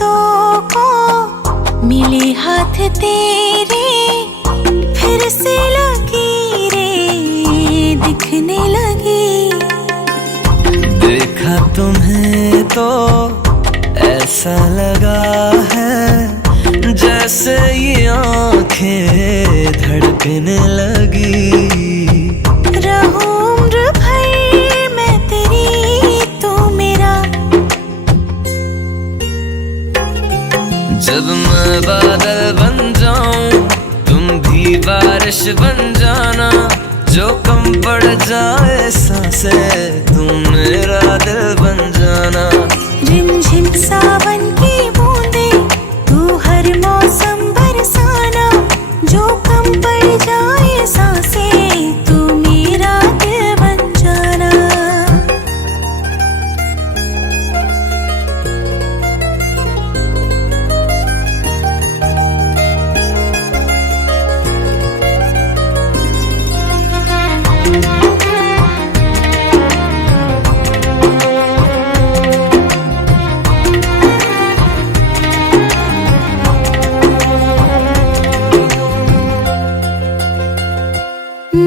बातों को मिले हाथ तेरे, फिर से लकीरें दिखने लगी। देखा तुम्हें तो ऐसा लगा है जैसे ये आंखें धड़कने लगी। रहूं उम्र भर मैं तेरी, तू मेरा। जब मैं बादल बन जाऊं तुम भी बारिश बन जाना, जो कम पड़ जाए सांसें तुम मेरा दिल बन जाना। रिमझिम सावन की बूंदे तू हर मौसम बरसाना, जो कम पड़ जाए सांसें तू मेरा दिल बन जाना।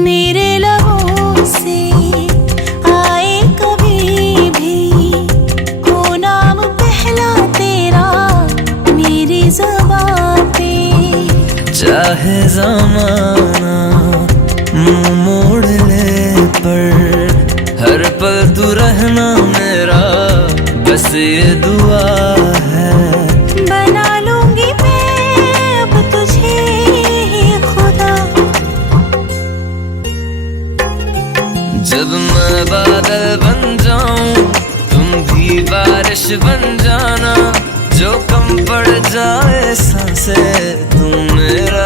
मेरे लबों से आए कभी भी हो नाम पहला तेरा मेरी ज़बां पे। चाहे ज़माना मुंह मोड़ ले पर हर पल तू रहना मेरा, बस ये दुआ है। बना लूंगी मैं अब तुझे खुदा। जब मैं बादल बन जाऊं तुम भी बारिश बन जाना, जो कम पड़ जाए सांसें तुम मेरा